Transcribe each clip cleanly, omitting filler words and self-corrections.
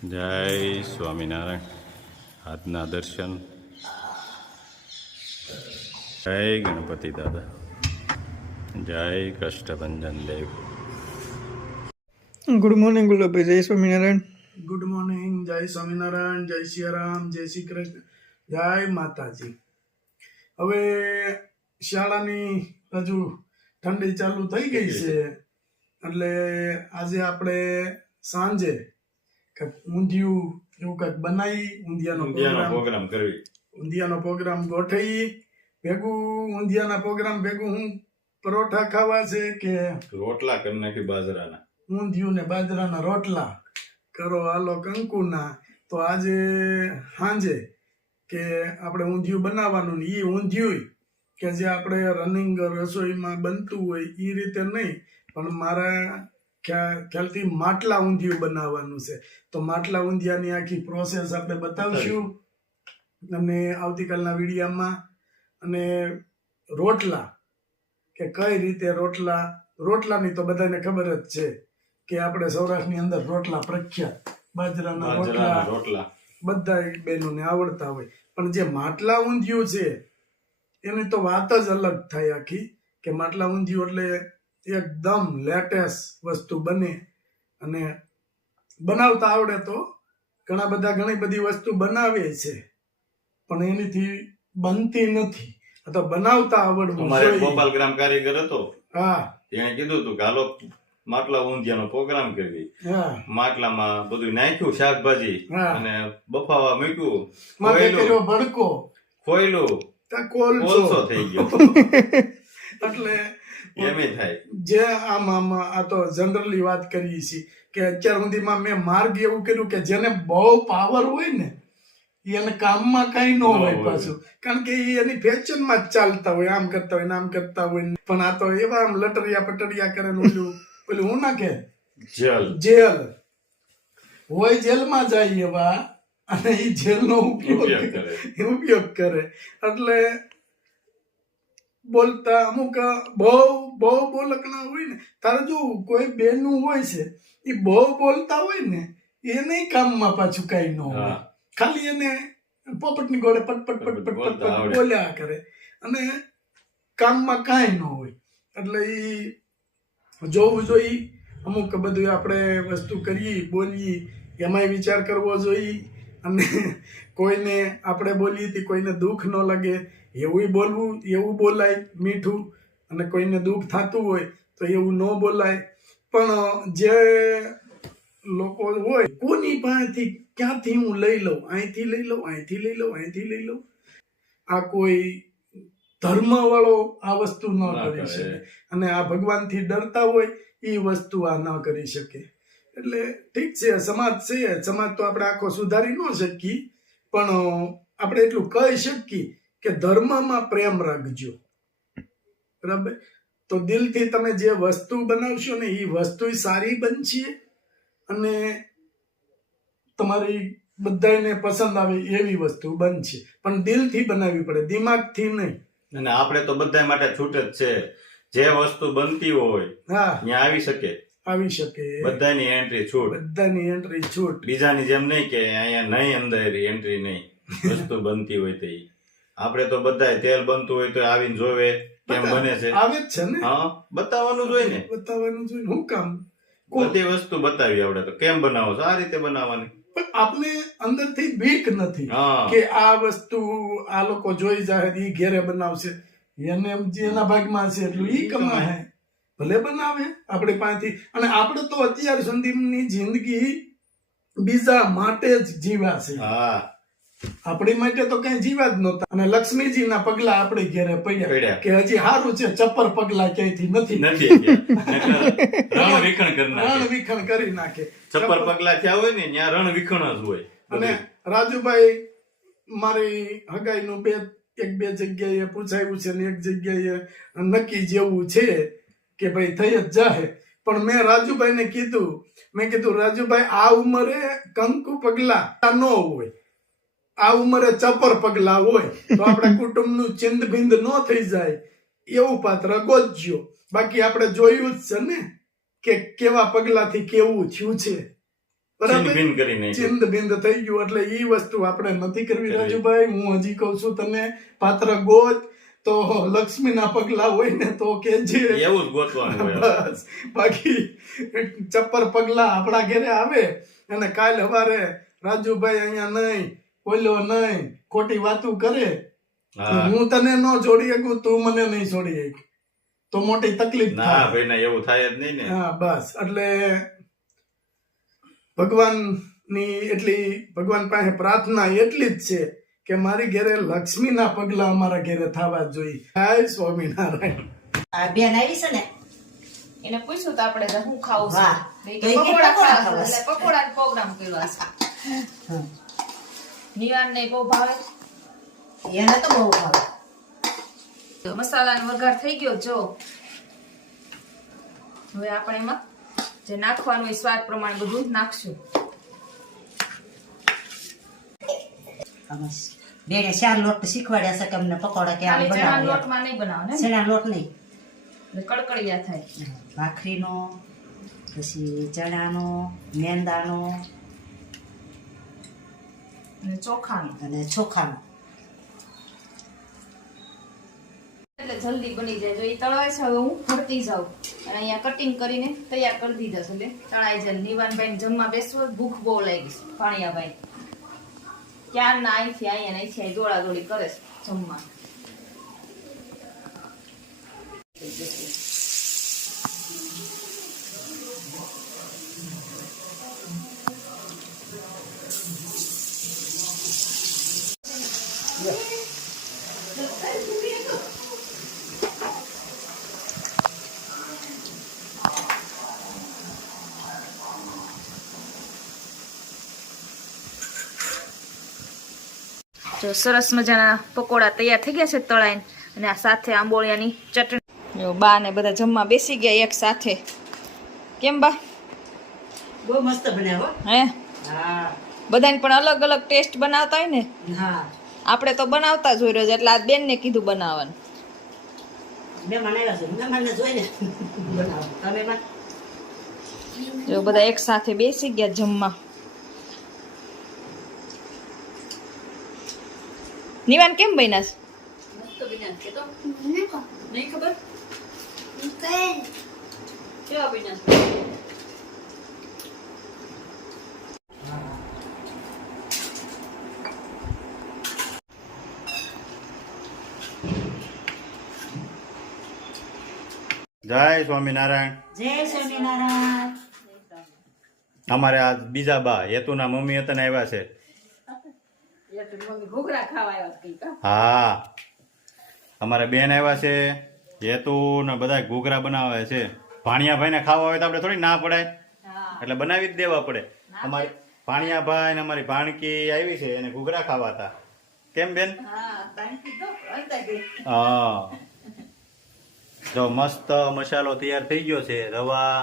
જય સ્વામિનારાયણ. આજના દર્શન. જય ગણપતિ દાદા. જય કષ્ટભંજન દેવ. Good morning Gulabbhai. જય સ્વામિનારાયણ. Good morning. જય સ્વામિનારાયણ. જય સિયારામ. જય શ્રી કૃષ્ણ. જય માતાજી. હવે શાળાની હજુ ઠંડી ચાલુ થઈ ગઈ છે એટલે આજે આપણે સાંજે ઊંધિયું એવું કંઈક બનાવી ઊંધિયાનો પ્રોગ્રામ ગોઠવી ભેગું ઊંધિયાના પ્રોગ્રામ ભેગું હું પરોઠા ખાવા છે કે રોટલા કરી નાખી બાજરાના. ઊંધિયું ને બાજરાના રોટલા કરો હાલો કંકુના. તો આજે સાંજે કે આપણે ઊંધિયું બનાવવાનું ને એ ઊંધિયું કે જે આપણે રનિંગ રસોઈમાં બનતું હોય એ રીતે નહીં, પણ મારા ખ્યાલથી માટલા ઊંધિયું બનાવવાનું છે. તો માટલા ઊંધિયાની આખી પ્રોસેસ આપણે બતાવશું અને આવતીકાલના વિડીયામાં. અને રોટલા કે કઈ રીતે રોટલાની તો બધાને ખબર જ છે કે આપણે સૌરાષ્ટ્રની અંદર રોટલા પ્રખ્યાત, બાજરાના રોટલા બધા બહેનોને આવડતા હોય. પણ જે માટલા ઊંધિયું છે એની તો વાત જ અલગ થાય આખી, કે માટલા ઊંધિયું એટલે એકદમ લેટેસ્ટ વસ્તુ બને. અને બનાવતા આવડે તો ઘણી બધી વસ્તુ બનાવે છે પણ એનીથી બનતી નથી. તો બનાવતા આવડવું જોઈએ. ગોપાલ ગ્રામ કારીગર હતો, હા, ત્યાં કીધું હતું કે હાલો માટલા ઊંધિયાનો પ્રોગ્રામ કરવી. માટલામાં બધું નાખ્યું, શાકભાજી અને બફાવા મૂક્યું, ભડકો ખોયલું, કોલસો થઈ ગયો. એટલે એમ થાય જે આમ આ તો જનરલી વાત કરીએ છીએ કે અત્યાર સુધીમાં મેં માર્ગ એવું કર્યું કે જેને બહુ પાવર હોય ને એને કામમાં કઈ ન હોય પાછું, કારણ કે એની ફેશનમાં જ ચાલતા હોય, આમ કરતા હોય આમ કરતા હોય. પણ આ તો એવા આમ લટરિયા પટરિયા કરે પેલું હું ના કે જેલ હોય, જેલમાં જાય એવા, અને એ જેલનો ઉપયોગ કરે. એટલે બોલતા અમુક બહુ બોલકણા હોય ને, તારે જો કોઈ બેનું હોય છે એ બહુ બોલતા હોય ને એને કામમાં પાછું કઈ ન હોય, ખાલી એને પોપટની ગોળે પટ બોલ્યા કરે અને કામમાં કાંઈ ન હોય. એટલે એ જોવું જોઈએ. અમુક બધું આપણે વસ્તુ કરીએ બોલીએ એમાંય વિચાર કરવો જોઈએ. અને કોઈને આપણે બોલીએ તો કોઈને દુઃખ ન લાગે એવું બોલવું, એવું બોલાય મીઠું. અને કોઈને દુઃખ થતું હોય તો એવું ન બોલાય. પણ જે લોકો હોય કોની પાસેથી ક્યાંથી હું લઈ લઉં, અહીંથી લઈ લઉં, આ કોઈ ધર્મ વાળો આ વસ્તુ ન કરી શકે. અને આ ભગવાનથી ડરતા હોય એ વસ્તુ આ ન કરી શકે. એટલે ઠીક છે, સમાજ તો આપણે આખો સુધારી ન શકીએ, પણ આપણે એટલું કહી શકીએ કે ધર્મમાં પ્રેમ રાખજો, બરાબર? તો દિલથી તમે જે વસ્તુ બનાવશો ને એ વસ્તુ સારી બનશે અને તમારી બધાને પસંદ આવે એવી વસ્તુ બનશે. પણ દિલથી બનાવવી પડે, દિમાગથી નહીં. અને આપણે તો બધા માટે છૂટ જ છે, જે વસ્તુ બનતી હોય ત્યાં આવી શકે. બધાની એન્ટ્રી છૂટ. બીજાની જેમ નહીં કે અહીંયા નહીં, અંદર એન્ટ્રી નહીં. વસ્તુ બનતી હોય તો આપણે તો બધા તેલ બનતું હોય તો આવીને જોવે કેમ બને છે, આવે જ છે ને. હા, બતાવવાનું જોઈએ ને. હું કામ બધી વસ્તુ બતાવી આવડે તો કેમ બનાવો છો, આ રીતે બનાવવાની. પણ આપણે અંદરથી બીક નથી કે આ વસ્તુ આ લોકો જોઈ જાય ઈ ઘેરે બનાવશે, એને જેના ભાગમાં છે એટલું ઈ કમાય, ભલે બનાવે આપણી પાસેથી. અને આપણે તો અત્યાર સુધીની જિંદગી બીજા માટે જ જીવ્યા છે, આપણી માટે તો કઈ જીવા જ નહોતા. અને લક્ષ્મીજીના પગલા આપણે ઘેરે પડ્યા કે હજી સારું છે ચપ્પર પગલા ક્યાંયથી નથી, રણવિખણ કરી નાખે. ચપ્પર પગલા થયા હોય ને ત્યાં રણવિખણ જ હોય. અને રાજુભાઈ મારી હગાઈનું એક બે જગ્યાએ પૂછાયું છે ને એક જગ્યાએ નક્કી જેવું છે કે ભાઈ થઈ જ જાહે. પણ મેં રાજુભાઈને કીધું રાજુભાઈ આ ઉંમરે કંકુ પગલા ન હોય, આ ઉંમરે ચપ્પર પગલા હોય તો આપણા કુટુંબનું ચિંદ ભિંદ ન થઈ જાય એવું પાત્ર ગોતજો. બાકી આપણે જોયું જ છે ને કે કેવા પગલાથી કેવું થયું છે. બરાબર ભીન કરીને ચિંદ બિંદ થઈ ગયું એટલે ઈ વસ્તુ આપણે નથી કરવી રાજુભાઈ. હું હજી કહું છું તને પાત્ર ગોત તો લક્ષ્મીના પગલા હોય ને તો કેજે, એવું જ ગોતવાનું હોય. બસ બાકી ચપ્પર પગલા આપણા ઘરે આવે અને કાલ હવારે રાજુભાઈ અહીંયા નહીં, ઓલો નહીં, ખોટી વાતું કરે, હું તને ન જોડી શકું, તું મને નહીં છોડી શકી, તો મોટી તકલીફ ના થાય. ભાઈ ના એવું થાય જ નહીં ને. હા બસ એટલે ભગવાન પાસે પ્રાર્થના એટલી જ છે કે મારી ઘરે લક્ષ્મીના પગલા અમારા ઘરે થવા જોઈએ. જય સ્વામિનારાયણ. આ બેન આવી છે ને, એને પૂછ્યું તો આપણે કે હું ખાવું વાહ. છું તો ઈ કે પકોડા પકોડા ખાવા ખાવા છે. એટલે પકોડાનો પ્રોગ્રામ કર્યો છે. નિવાન ને બહુ ભાવે. એને તો બહુ ભાવે. તો મસાલાનો વઘાર થઈ ગયો જો. હવે આપણે એમાં જે નાખવાનું હોય સ્વાદ પ્રમાણે બધું નાખશું. બેને ચાર લોટ શીખવાડ્યા છે કે અમને પકોડા કેમ ખાલી ચણાના બનાવવા. લોટમાં નહીં બનાવવાનો ને, ચણા લોટ નહીં, એટલે કડકડિયા થાય. ભાખરીનો, પછી ચણાનો, મેંદાનો અને ચોખાનું. અને ચોખાનો. એટલે જલ્દી બની જાય. જો એ તળાય છે હવે હું ભરતી જાઉં અને અહીંયા કટિંગ કરીને તૈયાર કરી દીધા છે. એટલે તળાઈ જાય. નિવાનભાઈ જમવા બેસવો, ભૂખ બહુ લાગી છે. પાણીયાભાઈ ક્યાં ના અહીંથી અહીંયા દોડા દોડી કરે છે જમવા. જો સરસ મજાના પકોડા તૈયાર થઈ ગયા છે તળાઈને, અને આ સાથે આંબોળિયાની ચટણી. જો બા ને બધા જમવા બેસી ગયા એક સાથે. કેમ બા? બહુ મસ્ત બનાવો. હે હા બધાને પણ અલગ અલગ ટેસ્ટ બનાવતા હોય ને. હા, આપણે તો બનાવતા જ હોય રોજ, એટલે આ બેન ને કીધું બનાવવાનું. મહેમાન આવ્યા છે, મહેમાનને જોઈને બનાવો. તમે મહેમાન જો બધા એક સાથે બેસી ગયા જમવા. નિવાન કેમ બન્યા છે? મસ્ત બન્યા છે તો નહીં ખબર કેવા બન્યા છે. જય સ્વામિનારાયણ. જય સ્વામિનારાયણ. અમારે આ બીજા બા હેતુના મમ્મી હતા ને આવ્યા છે. ઘૂઘરા ખાવા આવ્યા છે. હા અમારે બેન આવ્યા છે, હેતુ ને બધા ઘૂઘરા બનાવે છે. ભાણિયાભાઈ ને ખાવા હોય તો આપણે થોડી ના પડાય, એટલે બનાવી જ દેવા પડે. અમારી ભાણિયાભાઈ ને અમારી ભાણકી આવી છે, એને ઘૂઘરા ખાવા હતા. કેમ બેન? હા જો મસ્ત મસાલો તૈયાર થઈ ગયો છે. રવા,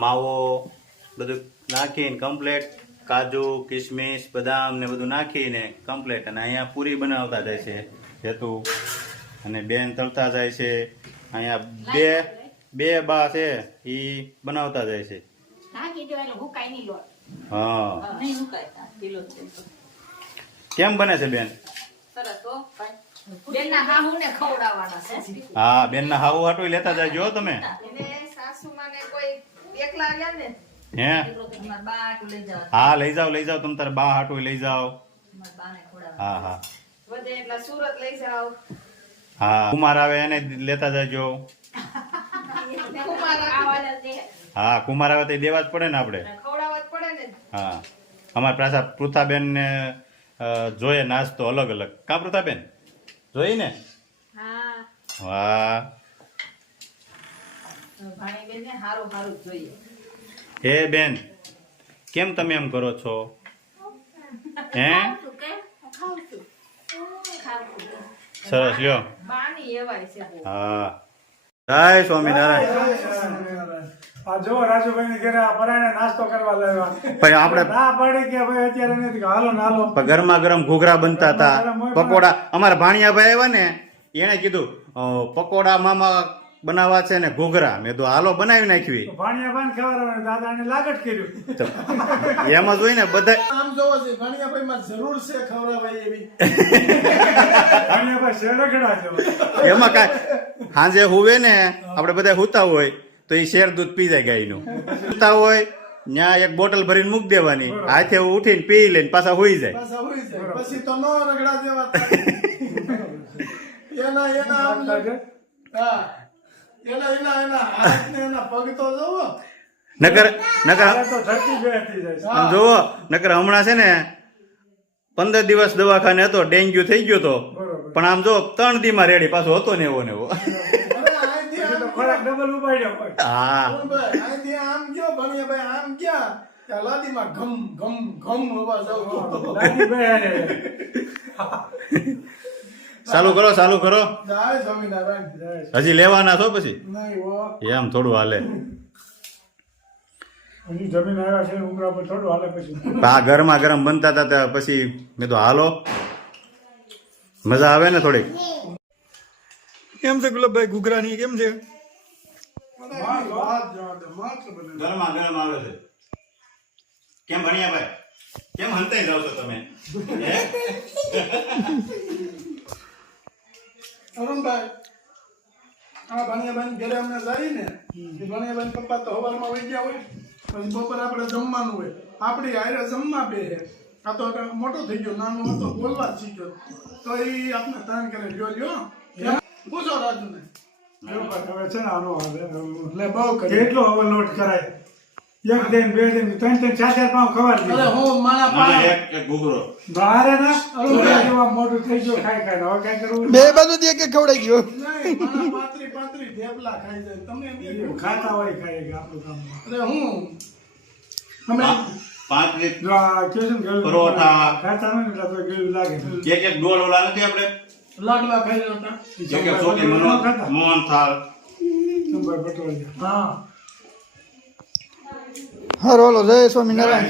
માવો બધું નાખીને કમ્પ્લેટ, કાજુ, કિશમિશ, બદામ ને બધું નાખીને કમ્પ્લેટ. અને અહીંયા પૂરી બનાવતા જાય છે હેતુ, અને બેન તળતા જાય છે. અહીંયા બે બા છે ઈ બનાવતા જાય છે. હા કેમ બને છે બેન? બેનના હાહુને ખવડાવવાના છે. હા બેન ના હાવું હાટું લેતા જાજો તમે. એને સાસુમાને કોઈ એકલા આવ્યા ને હે તમારા બા આટલું લઈ જવા. હા લઈ જાઓ તમે તારા બા હાટું લઈ જાઓ. તમારા બાને ખવડાવવા. હા હા વધે એટલા સુરત લઈ જાઓ. હા કુમાર આવે એને લેતા જાજો. કુમાર આવવાના છે. હા કુમાર આવે તો દેવા જ પડે ને આપણે. ખવડાવવા જ પડે ને. હા અમારા પાછા પૃથાબેન ને જોઈએ નાસ્તો અલગ અલગ. કા પૃથાબેન જોઈ ને? હા વાહ ભાણીબેનને હારું હારું જોઈએ. હે બેન કેમ તમે એમ કરો છો? હે સરસ લ્યો. બાની એવાય છે બહુ. હા જય સ્વામિનારાયણ. આ જો રાજુભાઈ ની ઘરે આ પરાણે નાસ્તો કરવા લાવ્યા. પછી આપણે ના પડી કે ભાઈ અત્યારે નથી કે હાલો ને હાલો. ગરમા ગરમ ઘૂઘરા બનતા હતા, પકોડા. અમારા ભાણિયાભાઈ આવ્યા ને એને કીધું પકોડા મામા બનાવવા છે ને ઘૂઘરા. મેં તો હાલો બનાવી નાખવી. ભાણિયાભાઈને ખવડાવવાનું, દાદાને લાગટ કર્યું. તો એમાં જોઈ ને બધા આમ જોવો છે ભાણિયાભાઈ માં જરૂર છે ખવડાવાય એવી. ભાણિયાભાઈ શેરગડા છે. એમાં કાંઈ સાંજે હુવે ને આપણે બધા હુતા હોય તો એ શેર દૂધ પી જાય ગાયનું. હુતા હોય ત્યાં એક બોટલ ભરીને મૂકી દેવાની, હાથે ઉઠીને પી લઈને પાછા હુઈ જાય. પાછા હોય છે પછી તો નો રગડા જેવા થાય. એના આમ હા એના હાથ ને એના પગ તો જોવો. નકર તો ધરતી બેસતી જાય. આમ જોવો નકર હમણાં છે ને 15 દિવસ દવાખાને હતો, ડેન્ગ્યુ થઈ ગયો તો, પણ આમ જો 3 દી માં રેડી પાછો હતો ને એવો ને એવો. અરે આયથી આમ તો ખોરાક ડબલ ઉપાડ્યો હોય. હા ભાઈ આયથી આમ ગયો ભાણિયાભાઈ આમ ગયા ત્યાં લાદીમાં ઘમ ઘમ ઘમ અવાજ આવતો. લાડી બેહારે. ચાલુ કરો જય સ્વામિનારાયણ. હજી લેવાના છો પછી નહીં હો એમ થોડું હાલે. હજી જમીન આવ્યા છે ઉમરા પર થોડું હાલે પછી. આ ગરમા ગરમ બનતા હતા ત્યાં પછી મેં તો હાલો મજા આવે ને થોડીક. કેમ છે ગુલાબભાઈ ઘૂઘરાની કેમ છે? ગરમા ગરમ આવે છે. કેમ ભણ્યા ભાઈ, કેમ હંતાઈ જાવ છો તમે? અરુણભાઈ આ ભાણિયાભાઈ ઘરે અમને જાય ને એ ભાણિયાભાઈ પપ્પા તો સવારમાં વહી ગયા હોય, પછી બપોર આપણે જમવાનું હોય, આપણી હારે જમવા બે આ તો મોટો થઈ ગયો, નાનો હતો બોલવા જ શીખ્યો, તો એ આપણે તાણ કરે લ્યો પૂછો રાજુને. હવે છે ને આનો હાલે. એટલે બહુ કરી કેટલો ઓવરલોડ કરાય. એક દિન, 2 દિન, 3 દિન, 4 પાઉં ખવાડી અરે દીધું. હું મારા મને પા એક ઘૂઘરો. બહારે ના જેવા મોટું થઈ ગયું ખાઈ ખાઈને. હવે કઈ કરવું? બે બાજુથી એક એક ખવડાઈ ગયો. નહીં મારા પાતરી ઢેપલા ખાઈ જાય તમે એમ કહો. ખાતા હોય ખાઈ કે આપણું કામ. અરે હું અમે 5 જો આ કહે છે ને ગળું પરોઠા. ખાતા હોય ને એટલે તો ગળું લાગે. એક ડોલ ઓલા નથી આપણે લાડવા ખાઈ રહ્યા હતા. એક છોટી મોહન થાળ. સંભાર પટોળિયા. હા હારો હાલો જય સ્વામિનારાયણ.